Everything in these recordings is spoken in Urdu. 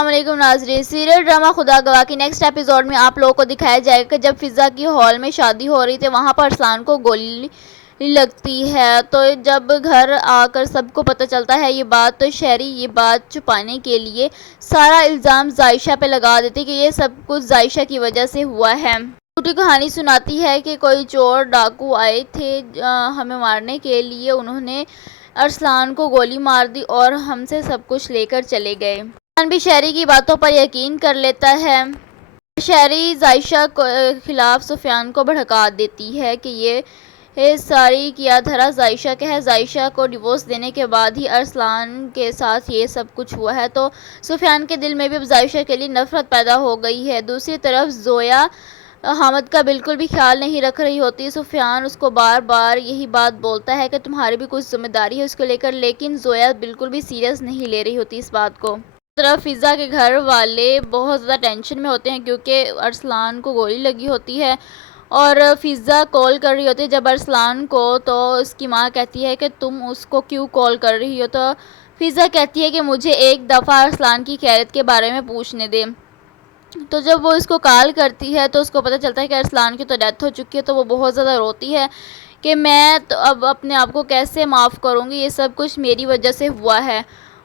السلام علیکم ناظرین، سیریل ڈرامہ خدا گواہ کی نیکسٹ ایپیسوڈ میں آپ لوگوں کو دکھایا جائے گا کہ جب فضا کی ہال میں شادی ہو رہی تھی وہاں پر ارسلان کو گولی لگتی ہے، تو جب گھر آ کر سب کو پتہ چلتا ہے یہ بات، تو شہری یہ بات چھپانے کے لیے سارا الزام زائشہ پہ لگا دیتی کہ یہ سب کچھ زائشہ کی وجہ سے ہوا ہے۔ جھوٹی کہانی سناتی ہے کہ کوئی چور ڈاکو آئے تھے ہمیں مارنے کے لیے، انہوں نے ارسلان کو گولی مار دی اور ہم سے سب کچھ لے کر چلے گئے۔ ارسلان بھی شہری کی باتوں پر یقین کر لیتا ہے۔ شہری زائشہ کے خلاف سفیان کو بھڑکا دیتی ہے کہ یہ ساری کیا دھرا زائشہ کا ہے، زائشہ کو ڈیورس دینے کے بعد ہی ارسلان کے ساتھ یہ سب کچھ ہوا ہے، تو سفیان کے دل میں بھی اب زائشہ کے لیے نفرت پیدا ہو گئی ہے۔ دوسری طرف زویا حامد کا بالکل بھی خیال نہیں رکھ رہی ہوتی، سفیان اس کو بار بار یہی بات بولتا ہے کہ تمہاری بھی کچھ ذمہ داری ہے اس کو لے کر، لیکن زویا بالکل بھی سیریس نہیں لے رہی ہوتی اس بات کو۔ اس طرف فضا کے گھر والے بہت زیادہ ٹینشن میں ہوتے ہیں کیونکہ ارسلان کو گولی لگی ہوتی ہے، اور فضا کال کر رہی ہوتی ہے جب ارسلان کو، تو اس کی ماں کہتی ہے کہ تم اس کو کیوں کال کر رہی ہو، تو فضا کہتی ہے کہ مجھے ایک دفعہ ارسلان کی خیریت کے بارے میں پوچھنے دے۔ تو جب وہ اس کو کال کرتی ہے تو اس کو پتہ چلتا ہے کہ ارسلان کی تو ڈیتھ ہو چکی ہے، تو وہ بہت زیادہ روتی ہے کہ میں تو اب اپنے آپ کو کیسے معاف کروں گی، یہ سب کچھ میری وجہ سے ہوا ہے،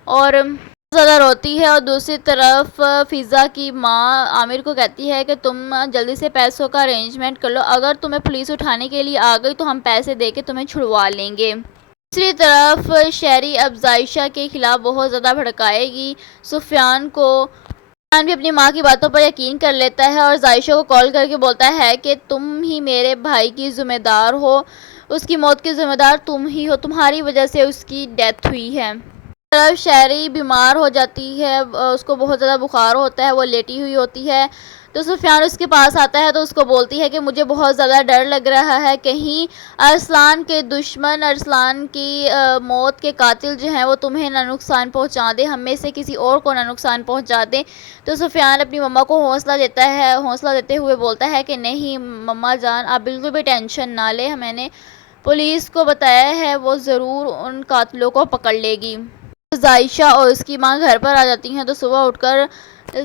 اور بہت زیادہ روتی ہے۔ اور دوسری طرف فضا کی ماں عامر کو کہتی ہے کہ تم جلدی سے پیسوں کا ارینجمنٹ کر لو، اگر تمہیں پولیس اٹھانے کے لیے آ گئی تو ہم پیسے دے کے تمہیں چھڑوا لیں گے۔ دوسری طرف شہری اب زائشہ کے خلاف بہت زیادہ بھڑکائے گی سفیان کو۔ سفیان بھی اپنی ماں کی باتوں پر یقین کر لیتا ہے اور زائشہ کو کال کر کے بولتا ہے کہ تم ہی میرے بھائی کی ذمہ دار ہو، اس کی موت کی ذمہ دار تم ہی ہو، تمہاری وجہ سے اس کی ڈیتھ ہوئی ہے۔ ایک طرف شہری بیمار ہو جاتی ہے، اس کو بہت زیادہ بخار ہوتا ہے، وہ لیٹی ہوئی ہوتی ہے، تو سفیان اس کے پاس آتا ہے تو اس کو بولتی ہے کہ مجھے بہت زیادہ ڈر لگ رہا ہے، کہیں ارسلان کے دشمن، ارسلان کی موت کے قاتل جو ہیں وہ تمہیں نہ نقصان پہنچا دیں، ہم میں سے کسی اور کو نہ نقصان پہنچا دیں۔ تو سفیان اپنی مما کو حوصلہ دیتے ہوئے بولتا ہے کہ نہیں مما جان، آپ بالکل بھی ٹینشن نہ لیں، میں نے پولیس کو بتایا ہے، وہ ضرور ان قاتلوں کو پکڑ لے گی۔ زائشہ اور اس کی ماں گھر پر آ جاتی ہیں تو صبح اٹھ کر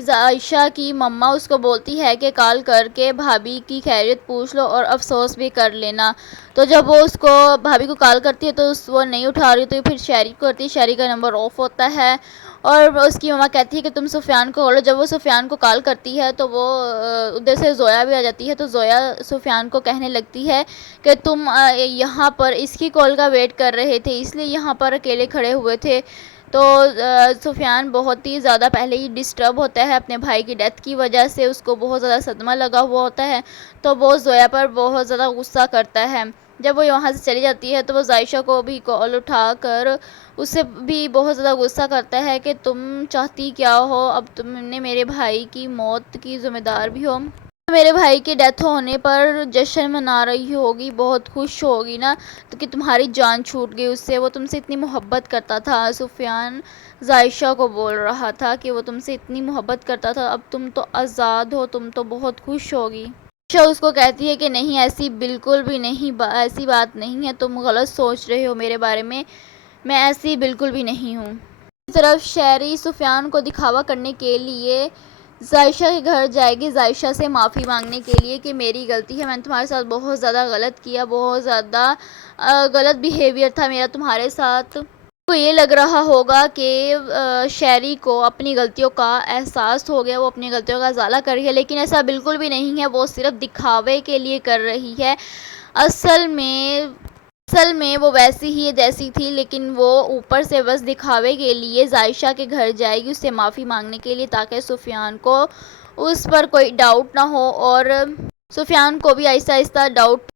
زائشہ کی مما اس کو بولتی ہے کہ کال کر کے بھابھی کی خیریت پوچھ لو اور افسوس بھی کر لینا۔ تو جب وہ اس کو بھابھی کو کال کرتی ہے تو وہ نہیں اٹھا رہی، تو پھر شہری کو کرتی ہے، شہری کا نمبر آف ہوتا ہے، اور اس کی مما کہتی ہے کہ تم سفیان کو کال کرو۔ جب وہ سفیان کو کال کرتی ہے تو وہ ادھر سے زویا بھی آ جاتی ہے، تو زویا سفیان کو کہنے لگتی ہے کہ تم یہاں پر اس کی کال کا ویٹ کر رہے تھے، اس لیے یہاں پر اکیلے کھڑے ہوئے تھے۔ تو سفیان بہت ہی زیادہ پہلے ہی ڈسٹرب ہوتا ہے اپنے بھائی کی ڈیتھ کی وجہ سے، اس کو بہت زیادہ صدمہ لگا ہوا ہوتا ہے، تو وہ زویا پر بہت زیادہ غصہ کرتا ہے۔ جب وہ وہاں سے چلی جاتی ہے تو وہ زائشہ کو بھی کال اٹھا کر اس سے بھی بہت زیادہ غصہ کرتا ہے کہ تم چاہتی کیا ہو، اب تم نے میرے بھائی کی موت کی ذمہ دار بھی ہو، میرے بھائی کے ڈیتھ ہونے پر جشن منا رہی ہوگی، بہت خوش ہوگی نا، تو کہ تمہاری جان چھوٹ گئی اس سے، وہ تم سے اتنی محبت کرتا تھا۔ سفیان زائشہ کو بول رہا تھا کہ وہ تم سے اتنی محبت کرتا تھا، اب تم تو آزاد ہو، تم تو بہت خوش ہوگی۔ زائشہ اس کو کہتی ہے کہ نہیں، ایسی بالکل بھی نہیں، ایسی بات نہیں ہے، تم غلط سوچ رہے ہو میرے بارے میں ایسی بالکل بھی نہیں ہوں۔ دوسری طرف شہری سفیان کو دکھاوا کرنے کے لیے زائشہ کے گھر جائے گی، زائشہ سے معافی مانگنے کے لیے کہ میری غلطی ہے، میں نے تمہارے ساتھ بہت زیادہ غلط کیا، بہت زیادہ غلط بیہیویئر تھا میرا تمہارے ساتھ۔ کو یہ لگ رہا ہوگا کہ شہری کو اپنی غلطیوں کا احساس ہو گیا، وہ اپنی غلطیوں کا ازالہ کر رہی ہے، لیکن ایسا بالکل بھی نہیں ہے، وہ صرف دکھاوے کے لیے کر رہی ہے۔ اصل میں وہ ویسی ہی ہے جیسی تھی، لیکن وہ اوپر سے بس دکھاوے کے لیے زائشہ کے گھر جائے گی اس سے معافی مانگنے کے لیے، تاکہ سفیان کو اس پر کوئی ڈاؤٹ نہ ہو، اور سفیان کو بھی آہستہ آہستہ ڈاؤٹ